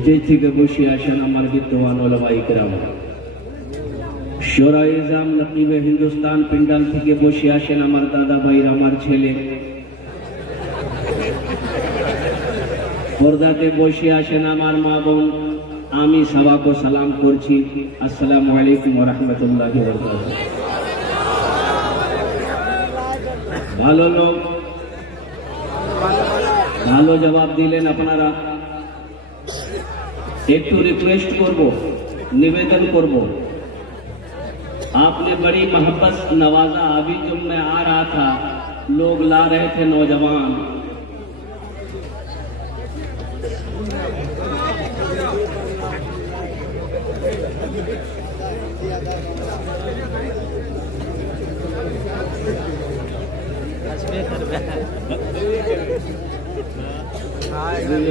Stage থেকে বসে আসেন আমার বিদ্যমান ওলামায়ে কেরাম শোরায়ে জাম নকিবে হিন্দুস্তান পিন্ডাল থেকে বসে আসেন আমার দাদা ভাইরা আমার ছেলে পর্দাতে বসে আসেন আমার মা বোন আমি সবাইকে সালাম করছি আসসালামু আলাইকুম ওয়া রাহমাতুল্লাহি ওয়া বারাকাতুহু ভালো লোক ভালো জবাব দিলেন আপনারা একটু रिक्वेस्ट करबो निवेदन करबो आपने बड़ी मोहब्बत नवाजा अभी जब मैं आ रहा था लोग ला रहे थे नौजवान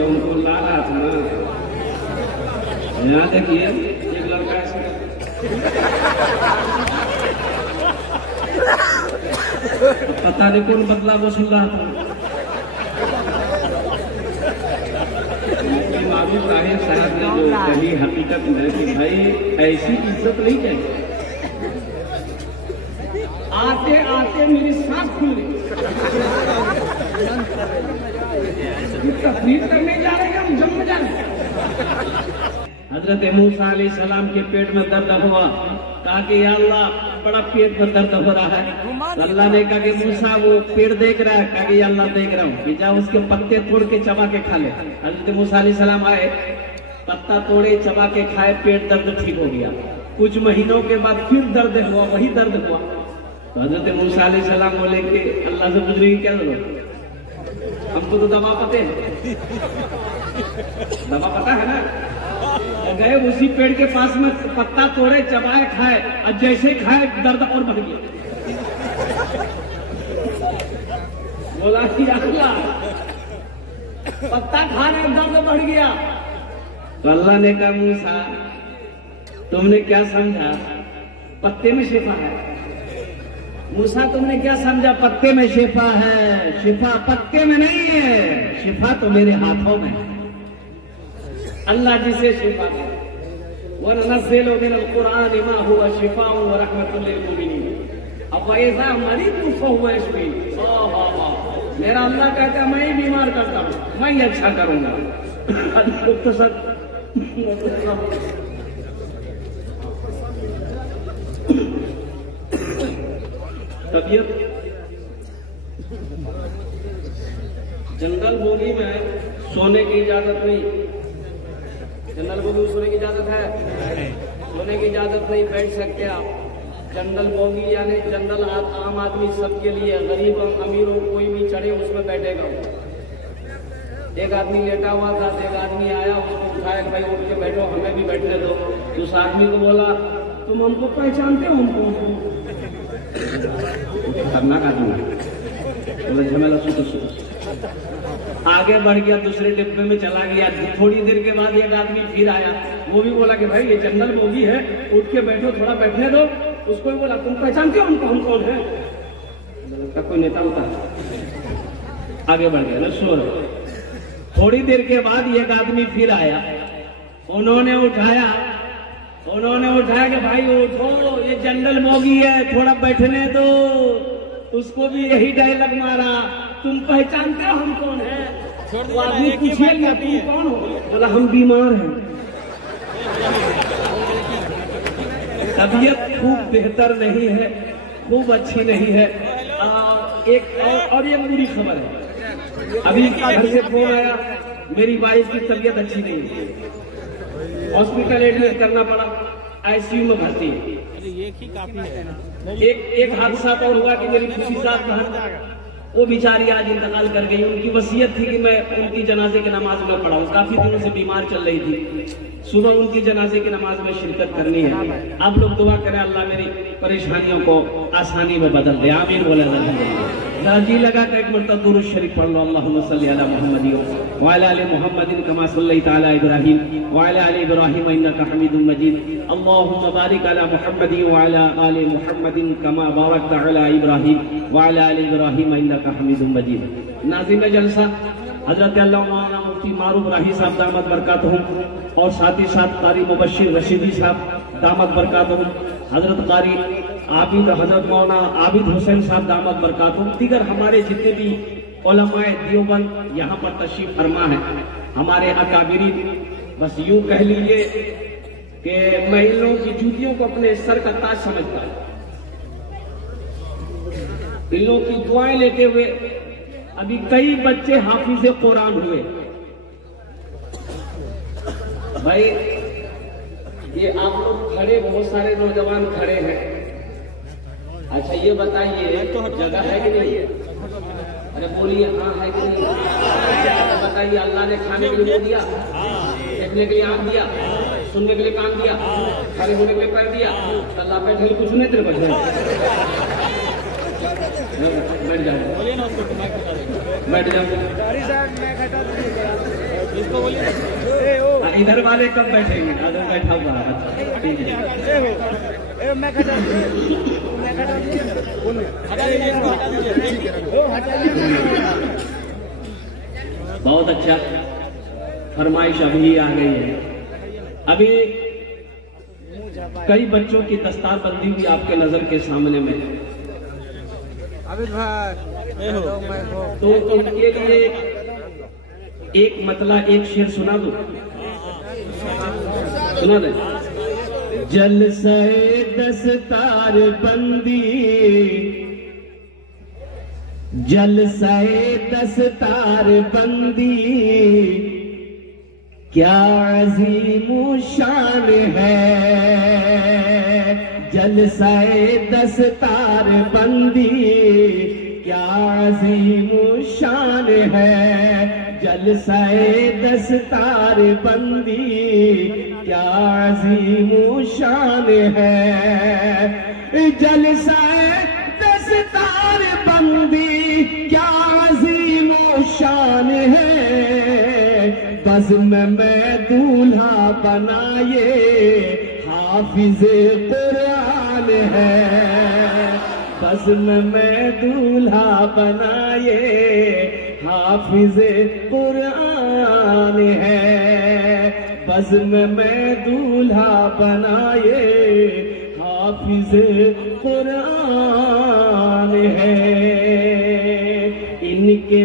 उनको ला रहा था ना यहाँ देखिए एक लड़का पता नहीं कौन बदला वसूल रहा था मालूम राहे साहब ने जो कही हकीकत में कि भाई ऐसी इज्जत नहीं चाहिए आते आते मेरी सांस खुल गई तकलीफ करने जा रहे हैं हम जम जा रहे हैं हजरत मूसा अलैहिस्सलाम के पेट में दर्द हुआ कहा कि या अल्लाह बड़ा पेट में दर्द हो रहा है तो अल्लाह ने कहा कि मूसा वो पेड़ देख रहा है कहा कि या अल्लाह देख रहा हूँ कि जा उसके पत्ते तोड़ के चबा के खा ले हजरत मूसा अलैहिस्सलाम आए पत्ता तोड़े चबा के खाए पेट दर्द ठीक हो गया कुछ महीनों के बाद फिर दर्द हुआ वही दर्द हुआ तो हजरत मूसा अलैहिस्सलाम बोले कि अल्लाह से पूछने की क्या जरूरत हमको तो दवा पता है दवा पता है ना गए उसी पेड़ के पास में पत्ता तोड़े चबाए खाए और जैसे खाए दर्द और बढ़ गया बोला कि अल्लाह पत्ता खाने दर्द बढ़ गया तो अल्लाह ने कहा मूसा तुमने क्या समझा पत्ते में शिफा है मूसा तुमने क्या समझा पत्ते में शिफा है शिफा पत्ते में नहीं है शिफा तो मेरे हाथों में है अल्लाह जिसे शिफा दे वननज़्ज़िलु मिनल क़ुरआनि मा हुवा शिफ़ाउन व रहमतुल लिल मुमिनीन अब वैसा मरीज़ फहुवा यशफ़ीन मेरा अल्लाह कहता है मैं ही बीमार करता हूँ मैं ही अच्छा करूंगा तबीयत जनरल बोगी में सोने की इजाजत नहीं जनरल बोगी में सोने की इजाजत है सोने की इजाजत नहीं बैठ सकते आप जनरल बोगी यानी जनरल आम आदमी सबके लिए, गरीब अमीर हो कोई भी चढ़े उसमें बैठेगा। एक आदमी लेटा हुआ था, एक आदमी आया उसको उठाया कि भाई उठ के बैठो, हमें भी बैठने दो। उस आदमी को बोला तुम हमको पहचानते हो? हमको खतरनाक आदमी झमेला सुतो आगे बढ़ गया, दूसरे डिब्बे में चला गया। थोड़ी देर के बाद एक आदमी फिर आया, वो भी बोला कि भाई ये जनरल बोगी है, उठ के बैठो, थोड़ा बैठने दो। उसको भी बोला तुम पहचानते हो हमको, हम कौन है? कोई नेता होता है। आगे बढ़ गया ना शोर। थोड़ी देर के बाद एक आदमी फिर आया, उन्होंने उठाया कि भाई उठो, ये जनरल बोगी है, थोड़ा बैठने दो। उसको भी यही डायलॉग मारा, तुम पहचानते हो हम कौन है? वो आदमी पूछिएगा तुम कौन हो? बोला हम बीमार हैं, तबीयत खूब बेहतर नहीं है, खूब अच्छी नहीं है। एक बुरी खबर है, अभी घर से फोन आया, मेरी वाइफ की तबीयत अच्छी नहीं है, हॉस्पिटल एडमिट करना पड़ा, आईसीयू में भर्ती है। एक हादसा तो हुआ कि मेरी खुशी साथ बहन, वो बेचारी आज इंतकाल कर गई। उनकी वसीयत थी कि मैं उनकी जनाजे की नमाज में पढ़ाऊं, काफी दिनों से बीमार चल रही थी। सुबह उनकी जनाजे की नमाज में शिरकत करनी है। आप लोग दुआ करें अल्लाह मेरी परेशानियों को आसानी में बदल दे, आमीन बोले। जी लगा कर एक मरतबा दुरूद शरीफ पढ़ लो, अल्लाहुम्मा सल्ली अला मुहम्मदिन व अला आलि मुहम्मदिन कमा सल्लैता अला इब्राहीम व अला आलि इब्राहीम इन्नका हमीदुम मजीद। अल्लाहुम्मा बारिक अला मुहम्मदिन व अला आलि मुहम्मदिन कमा बारकता अला इब्राहीम व अला आलि इब्राहीम इन्नका हमीदुम मजीद। नाज़िम जलसा हजरत अल्लामा मुफ्ती मारूफ राही साहब दामत बरकातहुम और साथ ही साथ कारी मुबश्शिर रशीदी साहब दामत बरकातहुम, हजरत कारी हजरत मौलाना आबिद हुसैन साहब दामत बरकातहुम, दीगर हमारे जितने भी उलमाए देवबंद यहाँ पर तशरीफ फरमा है, हमारे अकाबिरीन। बस यूं कह लीजिए कि महिलाओं की जूतियों को अपने सर का ताज समझता है। इन लोगों की दुआएं लेते हुए अभी कई बच्चे हाफिज़े कुरान हुए। भाई ये आप लोग खड़े, बहुत सारे नौजवान खड़े हैं। अच्छा ये बताइए तो जगह है कि नहीं? अरे बोलिए हाँ है कि नहीं? बताइए अल्लाह ने खाने के लिए दिया, देखने के लिए आँख दिया, सुनने के लिए कान दिया, खड़े होने के लिए पैर दिया। अल्लाह बैठे कुछ नहीं तेरे बैठ जाओ, बैठ जाओ। इधर वाले कब बैठेंगे? अगर बैठा हुआ बहुत अच्छा। फरमाइश अभी आ गई है। अभी कई बच्चों की दस्तारबंदी हुई आपके नजर के सामने में, तो उनके लिए एक मतलब एक शेर सुना दो, सुना दे। जलसाए दस्तार बंदी, जलसाए दस्तार बंदी क्या अजीमो शान है। जलसाए दस्तार बंदी क्या अजीमो शान है। जलसाए दस्तार बंदी क्या अजीमो शान है। जलसाए दस्तार बंदी क्या अजीमो शान है। बज़्म में दूल्हा बनाए हाफिज़े कुरान है। बज़्म में दूल्हा बनाए हाफिज़े कुरान है। बज़्म में दूल्हा बनाए हाफिज़े कुरान है। इनके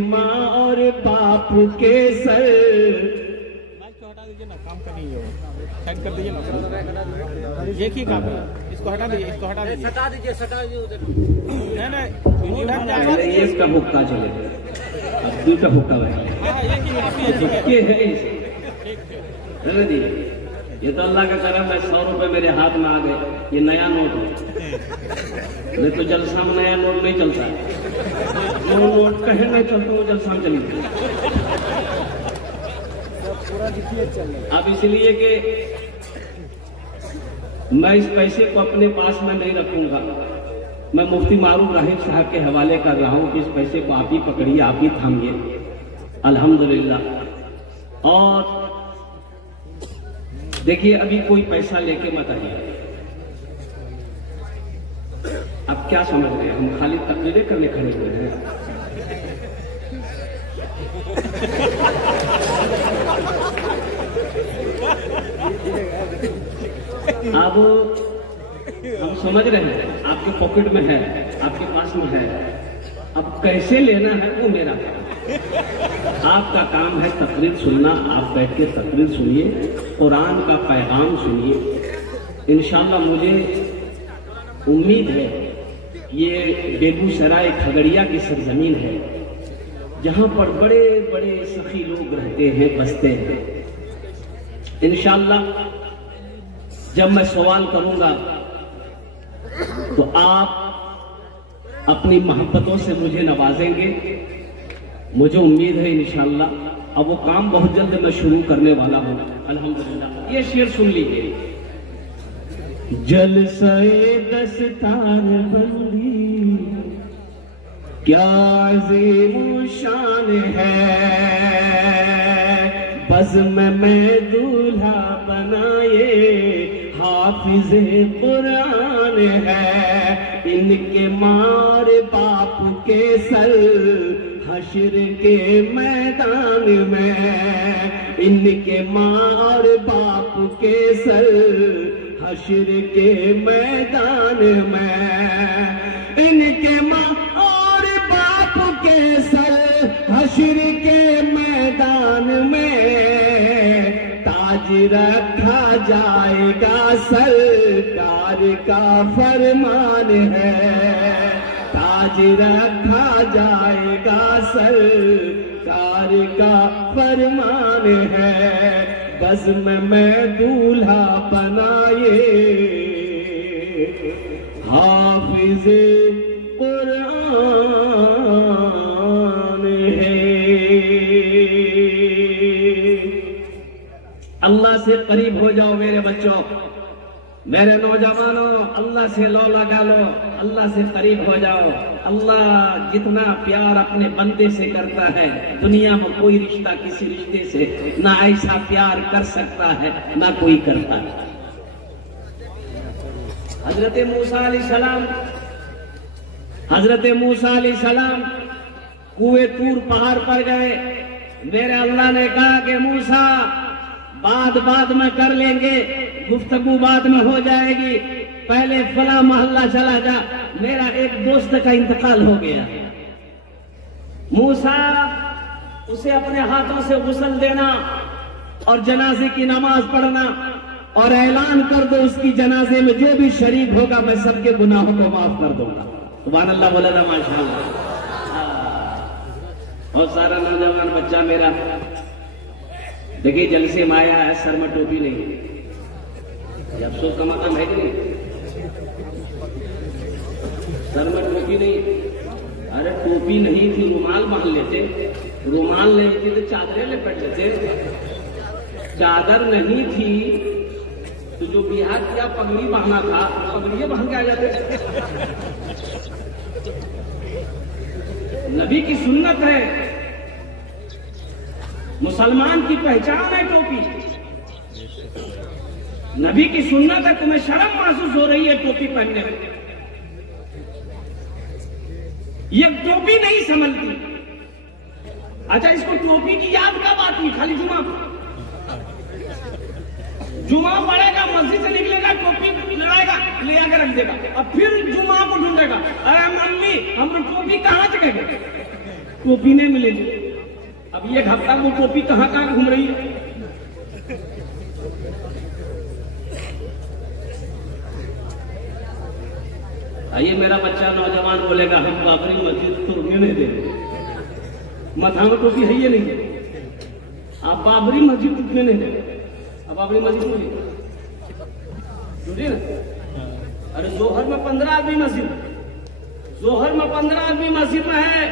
माँ और बाप के सर, हटा दीजिए ना, काम का नहीं है, साइड कर दीजिए ना, एक ही काम है, इसको हटा दीजिए, इसको हटा दीजिए, सटा दीजिए, सटा दीजिए उधर। नहीं ये इसका हुक्का चलेगा, दिल का हुक्का है, ये है ये तो अल्लाह का करम है, 100 रुपए मेरे हाथ में आ गए। ये नया नोट है, नहीं तो जलसा में नया नोट नहीं चलता है। वो नोट कहे नहीं चलते, वो जलसा में चली। अब इसलिए कि मैं इस पैसे को अपने पास में नहीं रखूंगा, मैं मुफ्ती मारूफ राहिब साहब के हवाले कर रहा हूं कि इस पैसे को आप ही पकड़िए, आप ही थामिए। अल्हम्दुलिल्लाह। और देखिए, अभी कोई पैसा लेके मत आइए। अब क्या समझ रहे हैं, हम खाली तकरीरें करने खड़े हुए हैं? अब हम समझ रहे हैं, आपके पॉकेट में है, आपके पास में है। अब कैसे लेना है वो मेरा काम। आपका काम है तकरीर सुनना। आप बैठ के तकरीर सुनिए, कुरान का पैगाम सुनिए। इंशाअल्लाह मुझे उम्मीद है, ये बेगूसराय खगड़िया की सरजमीन है, जहां पर बड़े बड़े सखी लोग रहते हैं, बसते हैं। इंशाअल्लाह जब मैं सवाल करूंगा तो आप अपनी मोहब्बतों से मुझे नवाजेंगे। मुझे उम्मीद है इंशाअल्लाह। अब वो काम बहुत जल्द मैं शुरू करने वाला हूं। अल्हम्दुलिल्लाह। ये शेर सुन लीजिए। जलसे दस्तार बंदी क्या अज़ीम शान है, बज़्म में दूल्हा बनाए हाफिज़े कुरान है। इनके मार बाप के सर हश्र के मैदान में, इनके मार बाप के सर हश्र के मैदान में, इनके माँ और बाप के सर हश्र के मैदान में ताज रखा जाएगा, सरकार का फरमान है। ताज रखा जाएगा, सरकार का फरमान है। बज़्म में दूल्हा बनाए हाफिज़ कुरान है। अल्लाह से करीब हो जाओ मेरे बच्चों, मेरे नौजवानों। अल्लाह से लो लगा लो, अल्लाह से करीब हो जाओ। अल्लाह जितना प्यार अपने बंदे से करता है, दुनिया में कोई रिश्ता किसी रिश्ते से ना ऐसा प्यार कर सकता है, ना कोई करता है। हजरत मूसा अलैहिस्सलाम, हजरत मूसा अलैहिस्सलाम कुएं तूर पहाड़ पर गए। मेरे अल्लाह ने कहा कि मूसा बाद में कर लेंगे, गुफ्तगू बाद में हो जाएगी, पहले फला मोहल्ला चला जा, मेरा एक दोस्त का इंतकाल हो गया। मूसा उसे अपने हाथों से गुस्ल देना और जनाजे की नमाज पढ़ना और ऐलान कर दो उसकी जनाजे में जो भी शरीक होगा मैं सबके गुनाहों को माफ कर दूंगा। सुभान अल्लाह, बोला ना माशाअल्लाह। और सारा नौजवान बच्चा मेरा देखिए, जलसे में आया है, सर में टोपी नहीं है। अफसोस का मकाम है कि नहीं? सर में टोपी नहीं। अरे टोपी नहीं थी, रुमाल बांध लेते, रुमाल नहीं थी तो चादरें लपेट लेते। चादर नहीं थी तो जो बिहार किया पगड़ी बांधना था, पगड़ियां बांध के आ जाते। नबी की सुन्नत है, मुसलमान की पहचान है टोपी। नबी की सुन्नत है। तुम्हें शर्म महसूस हो रही है टोपी पहनने में? ये टोपी नहीं समझती। अच्छा, इसको टोपी की याद कब आती? खाली जुमा पड़ेगा, मस्जिद से निकलेगा, टोपी लगाएगा, ले आकर रख देगा, अब फिर जुमा को ढूंढेगा। अरे मम्मी, हम टोपी कहाँ जगह? टोपी नहीं मिलेगी। अब ये हफ्ता वो टोपी कहाँ घूम रही है? आइए, मेरा बच्चा नौजवान बोलेगा हम बाबरी मस्जिद तो रुकने नहीं देंगे, माथा में टोपी है ये नहीं, आप बाबरी मस्जिद रुकने नहीं देंगे। अब बाबरी मस्जिद समझे ना? अरे जोहर में 15 आदमी मस्जिद, जोहर में 15 आदमी मस्जिद में है,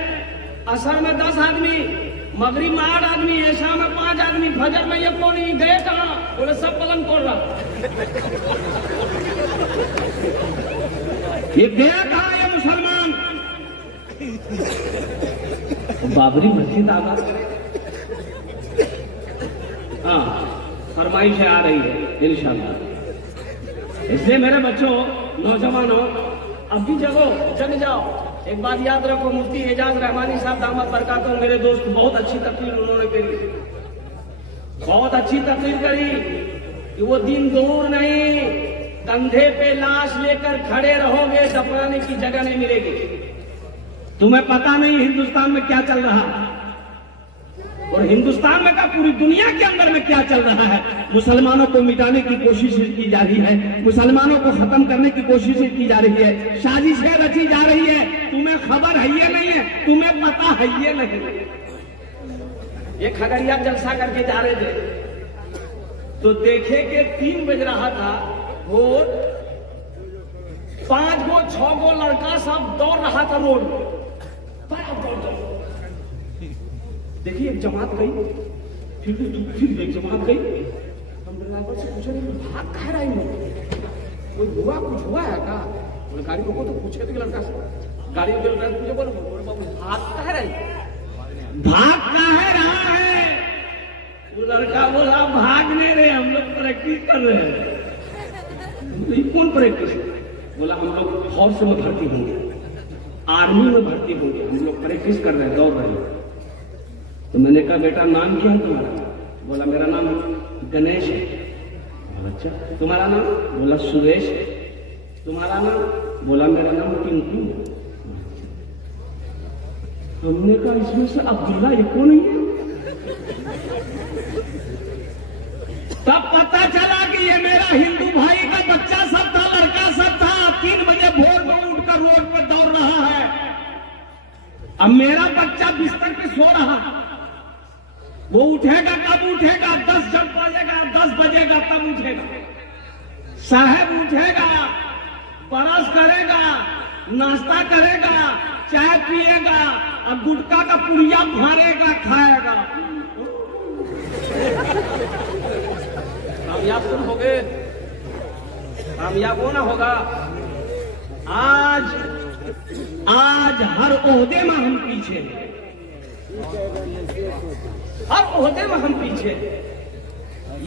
असर में 10 आदमी, मगरिब में 8 आदमी, ऐशा में 5 आदमी, फजर में ये कौन नहीं गए कहाँ? बोले सब पलंग तोड़ रहा। ये गया कहाँ ये मुसलमान? बाबरी मस्जिद आबाद करे। हाँ, फरमाइश आ रही है इंशाअल्लाह। इसलिए मेरे बच्चों, नौजवानों, अब भी जग जाओ। एक बात याद रखो, मुफ्ती एजाज रहमानी साहब दामद बरकातहू, मेरे दोस्त, बहुत अच्छी तकरीर उन्होंने करी, बहुत अच्छी तकरीर करी कि वो दिन दूर नहीं, कंधे पे लाश लेकर खड़े रहोगे, दफनाने की जगह नहीं मिलेगी। तुम्हें पता नहीं हिंदुस्तान में क्या चल रहा है, और हिंदुस्तान में क्या पूरी दुनिया के अंदर में क्या चल रहा है। मुसलमानों को मिटाने की कोशिश की जा रही है, मुसलमानों को खत्म करने की कोशिश की जा रही है, साजिशें रची जा रही है। तुम्हें खबर है ये नहीं है, तुम्हें पता है ये नहीं। ये खगड़िया जलसा करके जा रहे थे तो देखे कि 3 बज रहा था और 5 गो 6 गो लड़का सब दौड़ रहा था रोड में। देखिए एक जमात गई, फिर एक जमात गई। हम ड्राइवर से पूछे भाग कह रहा है, कोई हुआ, कुछ हुआ है क्या? बोले गाड़ी को तो पूछे थे लड़का से, गाड़ी में लड़का पूछे, बोले भाग कह रहा है, भाग कह रहा है। वो लड़का बोला भागने रहे, हम लोग प्रैक्टिस कर रहे हैं। तो कौन प्रैक्टिस? बोला हम लोग फौज में भर्ती होंगे, आर्मी में भर्ती होंगे, हम लोग प्रैक्टिस कर रहे हैं, दौड़ रहे हैं। तो मैंने कहा बेटा नाम क्या है तुम्हारा? बोला मेरा नाम गणेश है। अच्छा, तुम्हारा नाम? बोला सुरेश है। तुम्हारा नाम? बोला मेरा नाम टिंकू है। हमने कहा इसमें से अब्दुल्ला एक को नहीं है। तब पता चला कि ये मेरा हिंदू भाई का बच्चा सब था, लड़का सब था, 3 बजे भोर में उठकर रोड पर दौड़ रहा है। अब मेरा बच्चा बिस्तर पे सो रहा, वो उठेगा कब उठेगा? 10 जब बजेगा, 10 बजेगा तब उठेगा। साहब उठेगा, ब्रश करेगा, नाश्ता करेगा, चाय पिएगा और गुटखा का पुड़िया फाड़ेगा, खाएगा। कामयाब कौन हो गए? कामयाब होना होगा। आज हर ओहदे में हम पीछे हैं, हर ओहदे में हम पीछे हैं।